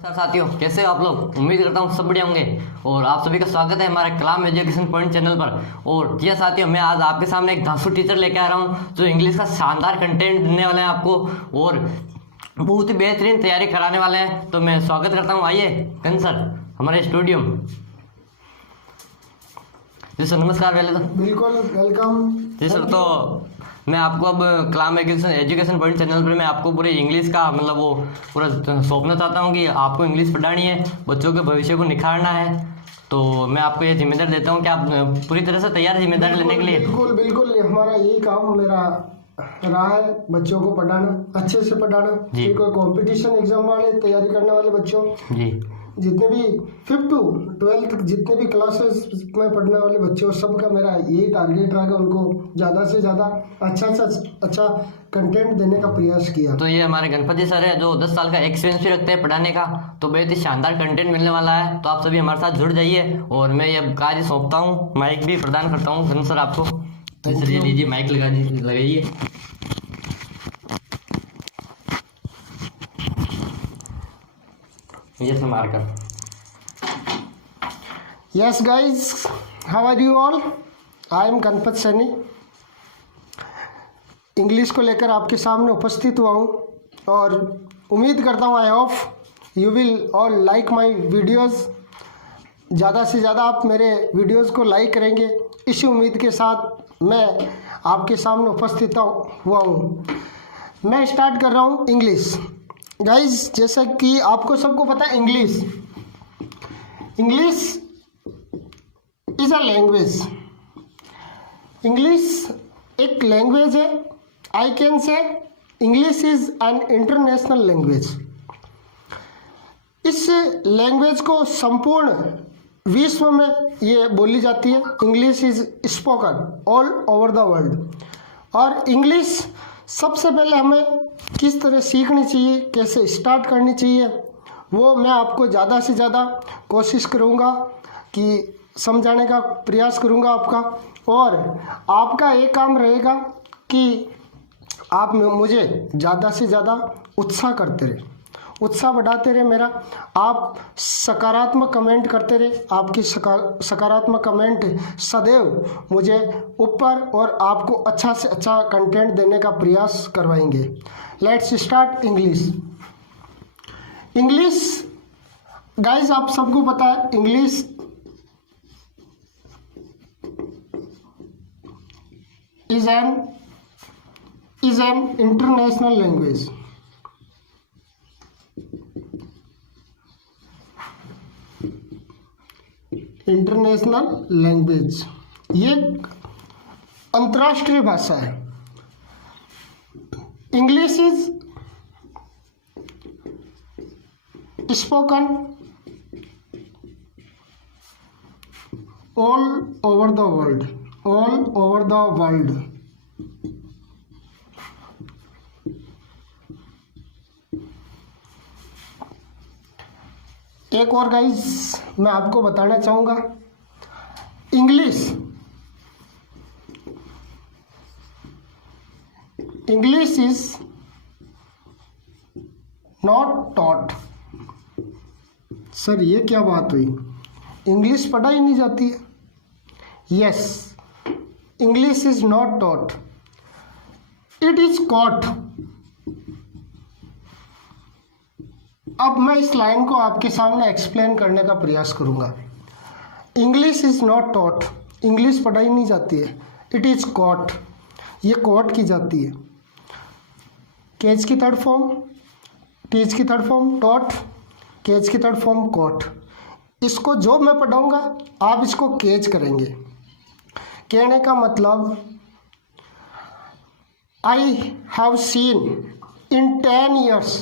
नमस्कार साथियों, कैसे हो आप लोग। उम्मीद करता हूँ सब बढ़िया होंगे और आप सभी का स्वागत है हमारे कलाम एजुकेशन पॉइंट चैनल पर। और जी साथियों, मैं आज आपके सामने एक धांसू टीचर लेके आ रहा हूँ जो इंग्लिश का शानदार कंटेंट देने वाले हैं आपको और बहुत ही बेहतरीन तैयारी कराने वाले हैं। तो मैं स्वागत करता हूँ, आइए कंस सर हमारे स्टूडियो में। जी सर नमस्कार। पहले तो बिल्कुल वेलकम। जी सर, तो मैं आपको अब कलाम एजुकेशन पॉइंट चैनल पर मैं आपको पूरे इंग्लिश का मतलब वो पूरा सौंपना चाहता हूँ कि आपको इंग्लिश पढ़ानी है, बच्चों के भविष्य को निखारना है। तो मैं आपको ये जिम्मेदारी देता हूँ कि आप पूरी तरह से तैयार जिम्मेदारी लेने के लिए। बिल्कुल बिल्कुल, हमारा यही काम मेरा रहा है, बच्चों को पढ़ाना, अच्छे से पढ़ाना। जी। कोई कंपटीशन एग्जाम वाले तैयारी करने वाले बच्चों, जी जितने भी 5th to 12th जितने भी क्लासेस में पढ़ने वाले बच्चों, सबका मेरा यही टारगेट रहा कि उनको ज़्यादा से ज़्यादा अच्छा से अच्छा कंटेंट देने का प्रयास किया। तो ये हमारे गणपति सर है जो 10 साल का एक्सपीरियंस भी रखते हैं पढ़ाने का, तो बहुत ही शानदार कंटेंट मिलने वाला है। तो आप सभी हमारे साथ जुड़ जाइए और मैं ये कार्य सौंपता हूँ, माइक भी प्रदान करता हूँ गण सर आपको। तो सर ये लीजिए, माइक लगाइए। ये संभाल कर। Yes guys, how are you all? I am Ganpat Saini. English को लेकर आपके सामने उपस्थित हुआ हूँ और उम्मीद करता हूँ I hope you will all like my videos. ज़्यादा से ज़्यादा आप मेरे वीडियोस को लाइक करेंगे, इसी उम्मीद के साथ मैं आपके सामने उपस्थित हुआ हूँ। मैं स्टार्ट कर रहा हूँ इंग्लिश। गाइस, जैसा कि आपको सबको पता है, English is a language. English एक लैंग्वेज है। I can say English is an international language. इस लैंग्वेज को संपूर्ण विश्व में ये बोली जाती है। English is spoken all over the world. और इंग्लिश सबसे पहले हमें किस तरह सीखनी चाहिए, कैसे स्टार्ट करनी चाहिए, वो मैं आपको ज़्यादा से ज़्यादा कोशिश करूँगा कि समझाने का प्रयास करूँगा आपका। और आपका एक काम रहेगा कि आप मुझे ज़्यादा से ज़्यादा उत्साह करते रहे, उत्साह बढ़ाते रहे मेरा। आप सकारात्मक कमेंट करते रहे। आपकी सकारात्मक कमेंट सदैव मुझे ऊपर और आपको अच्छा से अच्छा कंटेंट देने का प्रयास करवाएंगे। Let's start English. English guys, आप सबको पता है English is an international language। International language, ये अंतर्राष्ट्रीय भाषा है। English is spoken all over the world, all over the world. एक और गाइस मैं आपको बताना चाहूँगा, English is not taught. Sir ये क्या बात हुई, इंग्लिश पढ़ाई नहीं जाती है? Yes, English is not taught, it is caught. अब मैं इस लाइन को आपके सामने एक्सप्लेन करने का प्रयास करूंगा। English is not taught, English पढ़ाई नहीं जाती है। इट इज कॉट, ये कॉट की जाती है। केज की थर्ड फॉर्म, टीच की थर्ड फॉर्म टॉट, केज की थर्ड फॉर्म कॉट। इसको जो मैं पढ़ाऊंगा आप इसको केज करेंगे। कहने का मतलब, I have seen in 10 years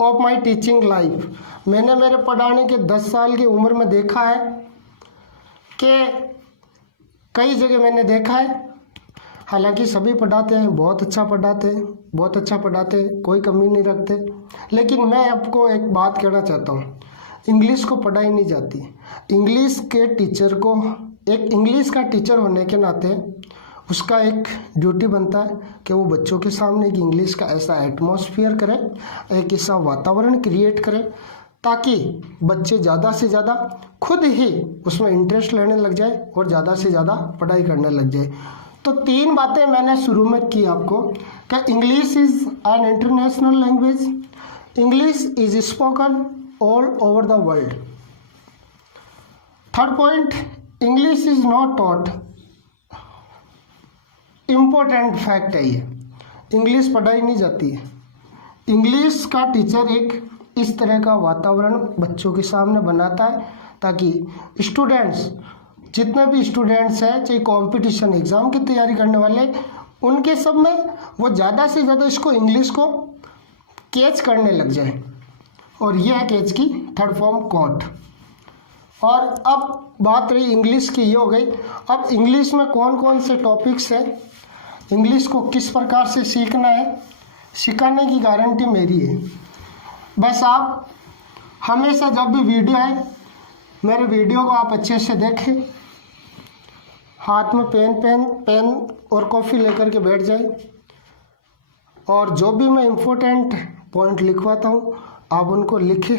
of my teaching life, मैंने मेरे पढ़ाने के 10 साल की उम्र में देखा है कि कई जगह मैंने देखा है। हालांकि सभी पढ़ाते हैं, बहुत अच्छा पढ़ाते हैं, बहुत अच्छा पढ़ाते हैं, कोई कमी नहीं रखते। लेकिन मैं आपको एक बात कहना चाहता हूँ, इंग्लिश को पढ़ाई नहीं जाती। इंग्लिश के टीचर को, एक इंग्लिश का टीचर होने के नाते उसका एक ड्यूटी बनता है कि वो बच्चों के सामने एक इंग्लिश का ऐसा एटमॉस्फेयर करे, एक ऐसा वातावरण क्रिएट करे ताकि बच्चे ज़्यादा से ज़्यादा खुद ही उसमें इंटरेस्ट लेने लग जाए और ज़्यादा से ज़्यादा पढ़ाई करने लग जाए। तो 3 बातें मैंने शुरू में की आपको कि English is an international language, English is spoken all over the world. Third point, English is not taught. Important fact है ये, इंग्लिश पढ़ाई नहीं जाती है। इंग्लिश का टीचर एक इस तरह का वातावरण बच्चों के सामने बनाता है ताकि स्टूडेंट्स, जितने भी स्टूडेंट्स हैं, चाहे कंपटीशन एग्ज़ाम की तैयारी करने वाले, उनके सब में वो ज़्यादा से ज़्यादा इसको इंग्लिश को कैच करने लग जाए। और यह है कैच की थर्ड फॉर्म कॉट। और अब बात रही इंग्लिश की, ये हो गई। अब इंग्लिश में कौन कौन से टॉपिक्स हैं, इंग्लिश को किस प्रकार से सीखना है, सिखाने की गारंटी मेरी है। बस आप हमेशा जब भी वीडियो है, मेरे वीडियो को आप अच्छे से देखें, हाथ में पेन और कॉफ़ी लेकर के बैठ जाए, और जो भी मैं इम्पोर्टेंट पॉइंट लिखवाता हूँ आप उनको लिखें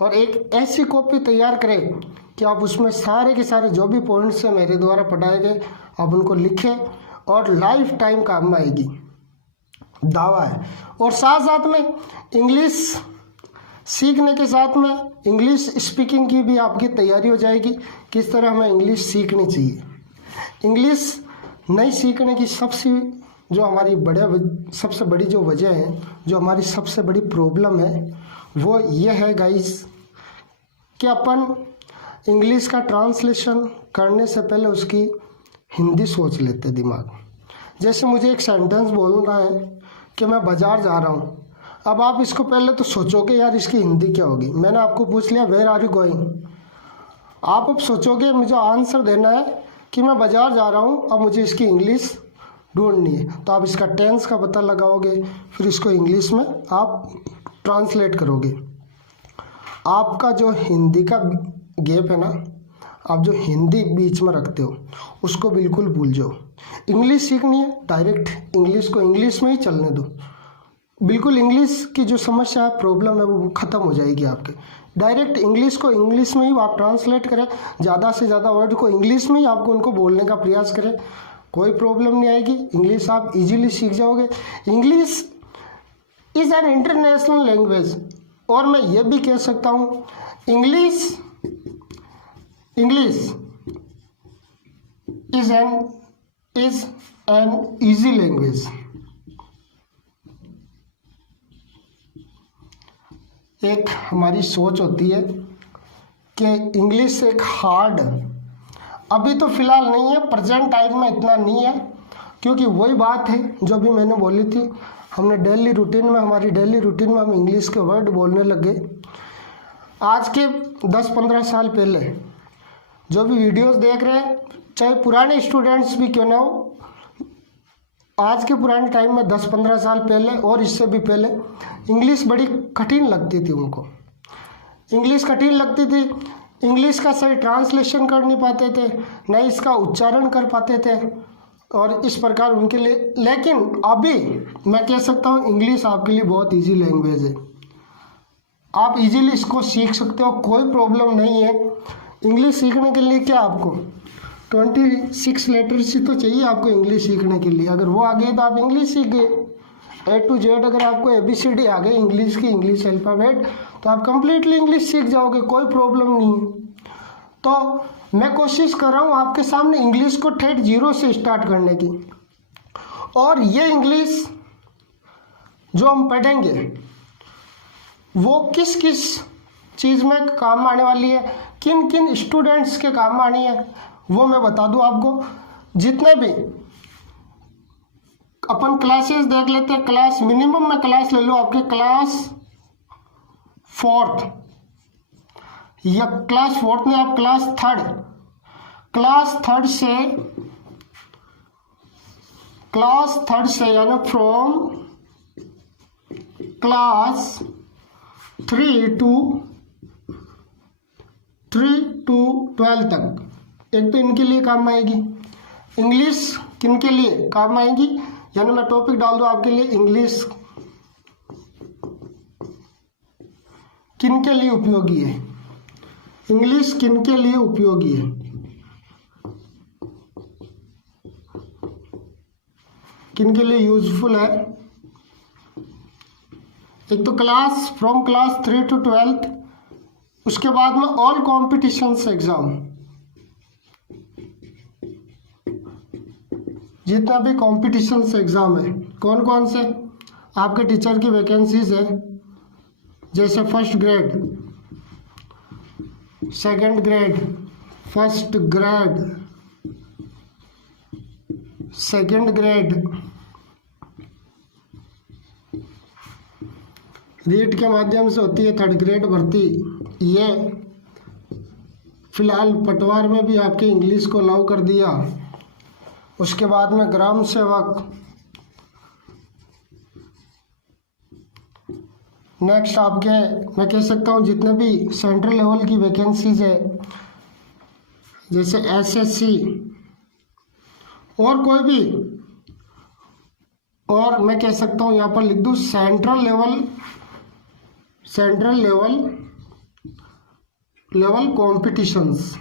और एक ऐसी कॉपी तैयार करें कि आप उसमें सारे के सारे जो भी पॉइंट्स हैं मेरे द्वारा पढ़ाए गए आप उनको लिखें और लाइफ टाइम काम में आएगी, दावा है। और साथ साथ में इंग्लिश सीखने के साथ में इंग्लिश स्पीकिंग की भी आपकी तैयारी हो जाएगी, किस तरह हमें इंग्लिश सीखनी चाहिए। इंग्लिश नहीं सीखने की सबसे बड़ी जो वजह है, जो हमारी सबसे बड़ी प्रॉब्लम है, वो ये है गाइस कि अपन इंग्लिश का ट्रांसलेशन करने से पहले उसकी हिंदी सोच लेते दिमाग। जैसे मुझे एक सेंटेंस बोलना है कि मैं बाज़ार जा रहा हूँ, अब आप इसको पहले तो सोचोगे यार इसकी हिंदी क्या होगी। मैंने आपको पूछ लिया वेयर आर यू गोइंग, आप अब सोचोगे मुझे आंसर देना है कि मैं बाज़ार जा रहा हूँ, अब मुझे इसकी इंग्लिश ढूंढनी है। तो आप इसका टेंस का पता लगाओगे, फिर इसको इंग्लिश में आप ट्रांसलेट करोगे। आपका जो हिंदी का गैप है ना, आप जो हिंदी बीच में रखते हो उसको बिल्कुल भूल जाओ। इंग्लिश सीखनी है, डायरेक्ट इंग्लिश को इंग्लिश में ही चलने दो। बिल्कुल इंग्लिश की जो समस्या है, प्रॉब्लम है, वो ख़त्म हो जाएगी आपके। डायरेक्ट इंग्लिश को इंग्लिश में ही आप ट्रांसलेट करें, ज़्यादा से ज़्यादा वर्ड को इंग्लिश में ही आपको उनको बोलने का प्रयास करें, कोई प्रॉब्लम नहीं आएगी। इंग्लिश आप इजीली सीख जाओगे। English is an international language. और मैं ये भी कह सकता हूँ English is an easy language. एक हमारी सोच होती है कि इंग्लिश एक हार्ड, अभी तो फ़िलहाल नहीं है, प्रेजेंट टाइम में इतना नहीं है, क्योंकि वही बात है जो भी मैंने बोली थी, हमने हमारी डेली रूटीन में हम इंग्लिश के वर्ड बोलने लग गए। आज के 10-15 साल पहले जो भी वीडियोस देख रहे हैं, चाहे पुराने स्टूडेंट्स भी क्यों ना हो, आज के पुराने टाइम में 10-15 साल पहले और इससे भी पहले इंग्लिश बड़ी कठिन लगती थी उनको। इंग्लिश कठिन लगती थी, इंग्लिश का सही ट्रांसलेशन कर नहीं पाते थे, न इसका उच्चारण कर पाते थे, और इस प्रकार उनके लिए। लेकिन अभी मैं कह सकता हूँ इंग्लिश आपके लिए बहुत इजी लैंग्वेज है, आप इजीली इसको सीख सकते हो, कोई प्रॉब्लम नहीं है। इंग्लिश सीखने के लिए क्या आपको 26 लेटर्स ही तो चाहिए आपको इंग्लिश सीखने के लिए। अगर वो आ गए तो आप इंग्लिश सीख गए। A to Z अगर आपको ABCD आ गए इंग्लिश की, इंग्लिश अल्फ़ाबेट, तो आप कंप्लीटली इंग्लिश सीख जाओगे, कोई प्रॉब्लम नहीं है। तो मैं कोशिश कर रहा हूँ आपके सामने इंग्लिश को ठेठ जीरो से स्टार्ट करने की। और ये इंग्लिश जो हम पढ़ेंगे वो किस किस चीज़ में काम आने वाली है, किन किन स्टूडेंट्स के काम आनी है, वो मैं बता दूं आपको। जितने भी अपन क्लासेस देख लेते हैं, क्लास मिनिमम में क्लास ले लो आपके क्लास 4th या क्लास 4th में आप क्लास 3rd से यानी फ्रॉम क्लास 3 to 12 तक, एक तो इनके लिए काम आएगी। इंग्लिश किन के लिए काम आएगी, यानी मैं टॉपिक डाल दूँ आपके लिए, इंग्लिश किन के लिए उपयोगी है, इंग्लिश किन के लिए उपयोगी है। किन के लिए यूजफुल है। एक तो क्लास फ्रॉम क्लास 3 to 12, उसके बाद में ऑल कॉम्पिटिशन्स एग्जाम, जितना भी कॉम्पिटिशन्स एग्जाम है कौन कौन से आपके टीचर की वैकेंसीज है, जैसे first grade, second grade, first grade, second grade, REET के माध्यम से होती है थर्ड ग्रेड भर्ती। ये फिलहाल पटवार में भी आपके इंग्लिश को अलाउ कर दिया। उसके बाद में ग्राम सेवक, नेक्स्ट आपके मैं कह सकता हूँ जितने भी सेंट्रल लेवल की वैकेंसीज है, जैसे एसएससी और कोई भी, और मैं कह सकता हूँ यहाँ पर लिख दूँ सेंट्रल लेवल कॉम्पिटिशन्स।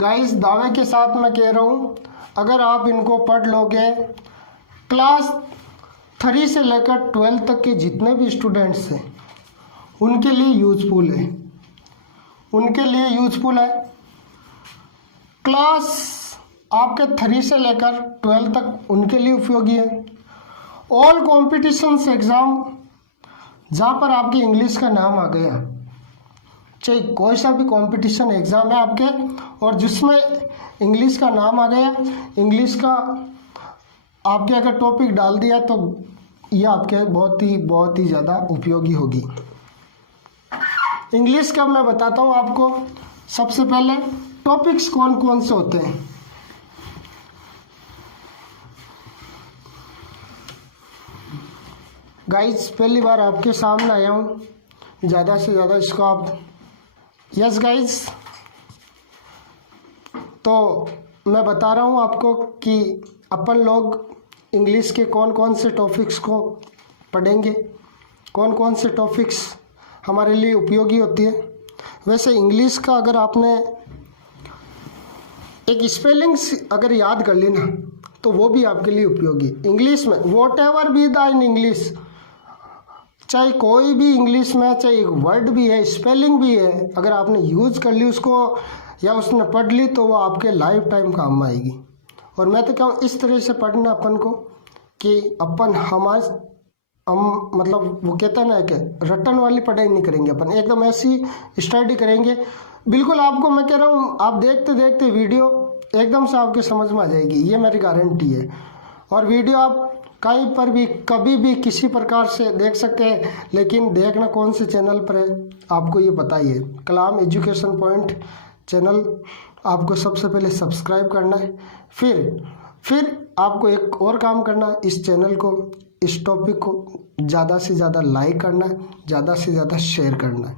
गाइस दावे के साथ मैं कह रहा हूँ, अगर आप इनको पढ़ लोगे, क्लास 3 से लेकर 12 तक के जितने भी स्टूडेंट्स हैं उनके लिए यूजफुल है, उनके लिए यूजफुल है। क्लास आपके 3 से लेकर 12 तक उनके लिए उपयोगी है। ऑल कॉम्पिटिशन्स एग्ज़ाम जहाँ पर आपके इंग्लिश का नाम आ गया, चाहे कोई सा भी कंपटीशन एग्ज़ाम है आपके और जिसमें इंग्लिश का नाम आ गया, इंग्लिश का आपके अगर टॉपिक डाल दिया तो ये आपके बहुत ही ज़्यादा उपयोगी होगी। इंग्लिश का मैं बताता हूँ आपको। सबसे पहले टॉपिक्स कौन कौन से होते हैं। गाइस पहली बार आपके सामने आया हूँ, ज़्यादा से ज़्यादा इसको आप यस गाइस, तो मैं बता रहा हूँ आपको कि अपन लोग इंग्लिश के कौन कौन से टॉपिक्स को पढ़ेंगे, कौन कौन से टॉपिक्स हमारे लिए उपयोगी होती है। वैसे इंग्लिश का अगर आपने एक स्पेलिंग्स अगर याद कर ली ना तो वो भी आपके लिए उपयोगी। इंग्लिश में what ever be the in English, चाहे कोई भी इंग्लिश में चाहे एक वर्ड भी है, स्पेलिंग भी है, अगर आपने यूज़ कर ली उसको या उसने पढ़ ली तो वो आपके लाइफ टाइम काम आएगी। और मैं तो कहूँ इस तरह से पढ़ना अपन को कि अपन हम मतलब वो कहते हैं ना कि रटन वाली पढ़ाई नहीं करेंगे, अपन एकदम ऐसी स्टडी करेंगे। बिल्कुल आपको मैं कह रहा हूँ, आप देखते देखते वीडियो एकदम से आपके समझ में आ जाएगी, ये मेरी गारंटी है। और वीडियो आप कहीं पर भी कभी भी किसी प्रकार से देख सकते हैं, लेकिन देखना कौन से चैनल पर है आपको ये पता ही है। कलाम एजुकेशन पॉइंट चैनल आपको सबसे पहले सब्सक्राइब करना है, फिर आपको एक और काम करना है, इस चैनल को, इस टॉपिक को ज़्यादा से ज़्यादा लाइक करना है, ज़्यादा से ज़्यादा शेयर करना है,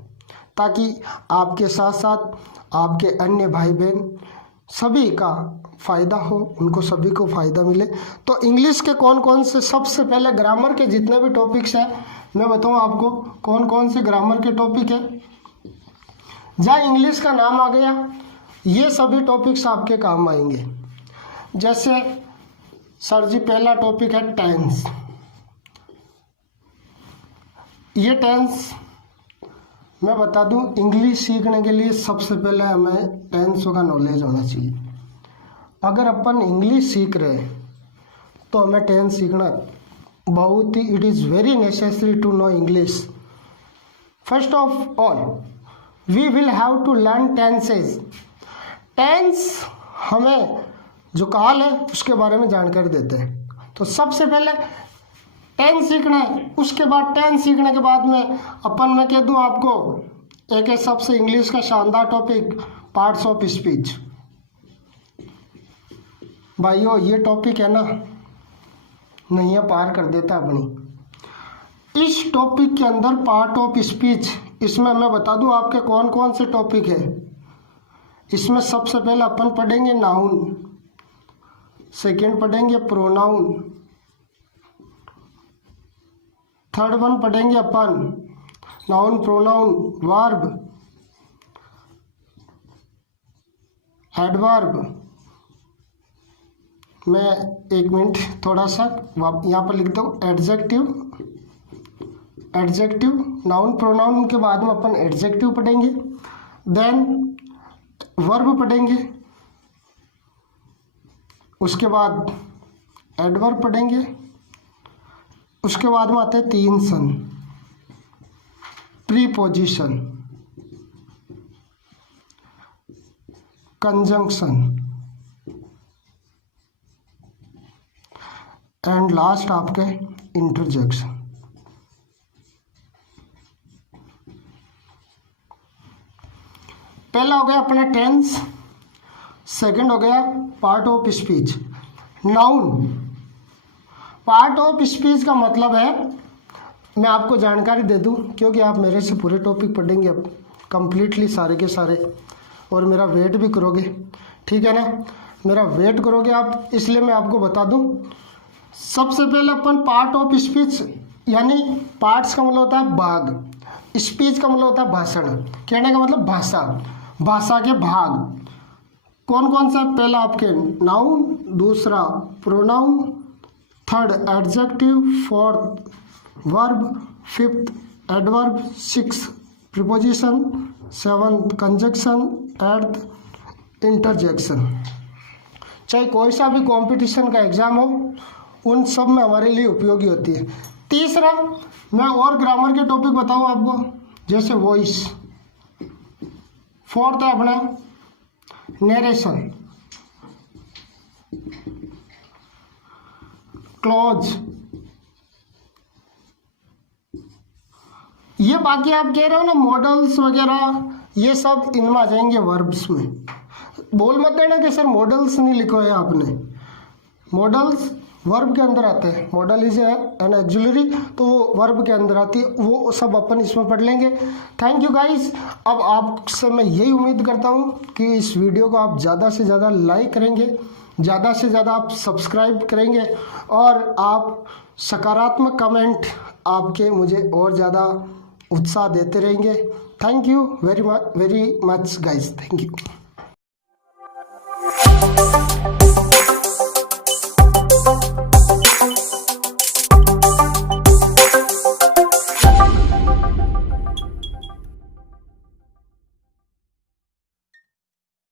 ताकि आपके साथ साथ आपके अन्य भाई बहन सभी का फ़ायदा हो, उनको सभी को फ़ायदा मिले। तो इंग्लिश के कौन कौन से, सबसे पहले ग्रामर के जितने भी टॉपिक्स हैं मैं बताऊँ आपको कौन कौन से ग्रामर के टॉपिक है। जहाँ इंग्लिश का नाम आ गया ये सभी टॉपिक्स आपके काम आएंगे। जैसे सर जी पहला टॉपिक है टेंस। ये टेंस मैं बता दूं, इंग्लिश सीखने के लिए सबसे पहले हमें टेंसों का नॉलेज होना चाहिए। अगर अपन इंग्लिश सीख रहे हैं तो हमें टेंस सीखना बहुत ही, it is very necessary to know English. First of all we will have to learn tenses. Tense हमें जो काल है उसके बारे में जानकारी देते हैं। तो सबसे पहले टेंस सीखना है, उसके बाद टेंस सीखने के बाद में अपन मैं कह दूं आपको एक सबसे इंग्लिश का शानदार टॉपिक पार्ट्स ऑफ स्पीच। भाइयों ये टॉपिक है ना, नैया पार कर देता अपनी। इस टॉपिक के अंदर पार्ट ऑफ स्पीच, इसमें मैं बता दूं आपके कौन कौन से टॉपिक है। इसमें सबसे पहले अपन पढ़ेंगे नाउन, सेकंड पढ़ेंगे प्रोनाउन, थर्ड वन पढ़ेंगे अपन नाउन, प्रोनाउन, वर्ब, एडवर्ब। मैं एक मिनट थोड़ा सा यहाँ पर लिखता हूँ एडजेक्टिव। एडजेक्टिव, नाउन प्रोनाउन के बाद में अपन एडजेक्टिव पढ़ेंगे, देन वर्ब पढ़ेंगे, उसके बाद एडवर्ब पढ़ेंगे, उसके बाद में आते हैं 3 सन, प्रीपोजिशन, कंजंक्शन एंड लास्ट आपके इंटरजेक्शन। पहला हो गया अपना टेंस, सेकंड हो गया part of speech. Noun, part of speech का मतलब है, मैं आपको जानकारी दे दूं क्योंकि आप मेरे से पूरे टॉपिक पढ़ेंगे अब कंप्लीटली सारे के सारे, और मेरा वेट भी करोगे, ठीक है ना, मेरा वेट करोगे आप, इसलिए मैं आपको बता दूं। सबसे पहले अपन पार्ट ऑफ स्पीच, यानी पार्ट्स का मतलब होता है भाग, स्पीच का मतलब होता है भाषण, कहने का मतलब भाषा, भाषा के भाग कौन कौन सा? पहला आपके नाउन, दूसरा pronoun, third adjective, fourth verb, fifth adverb, six preposition, seventh conjunction, eighth interjection. चाहे कोई सा भी कंपटीशन का एग्जाम हो, उन सब में हमारे लिए उपयोगी होती है। तीसरा, मैं और ग्रामर के टॉपिक बताऊँ आपको, जैसे वॉइस। फोर्थ है अपना नरेशन, क्लॉज, ये बाकी आप कह रहे हो ना मॉडल्स वगैरह, ये सब इनमें आ जाएंगे वर्ब्स में। बोल मत देना कि सर मॉडल्स नहीं लिखो है आपने, मॉडल्स वर्ब के अंदर आते हैं, मॉडल इज एन ऑक्सिलरी, तो वो वर्ब के अंदर आती है, वो सब अपन इसमें पढ़ लेंगे। Thank you guys. अब आपसे मैं यही उम्मीद करता हूँ कि इस वीडियो को आप ज़्यादा से ज़्यादा लाइक करेंगे, ज़्यादा से ज़्यादा आप सब्सक्राइब करेंगे, और आप सकारात्मक कमेंट आपके मुझे और ज़्यादा उत्साह देते रहेंगे। Thank you very much guys, thank you.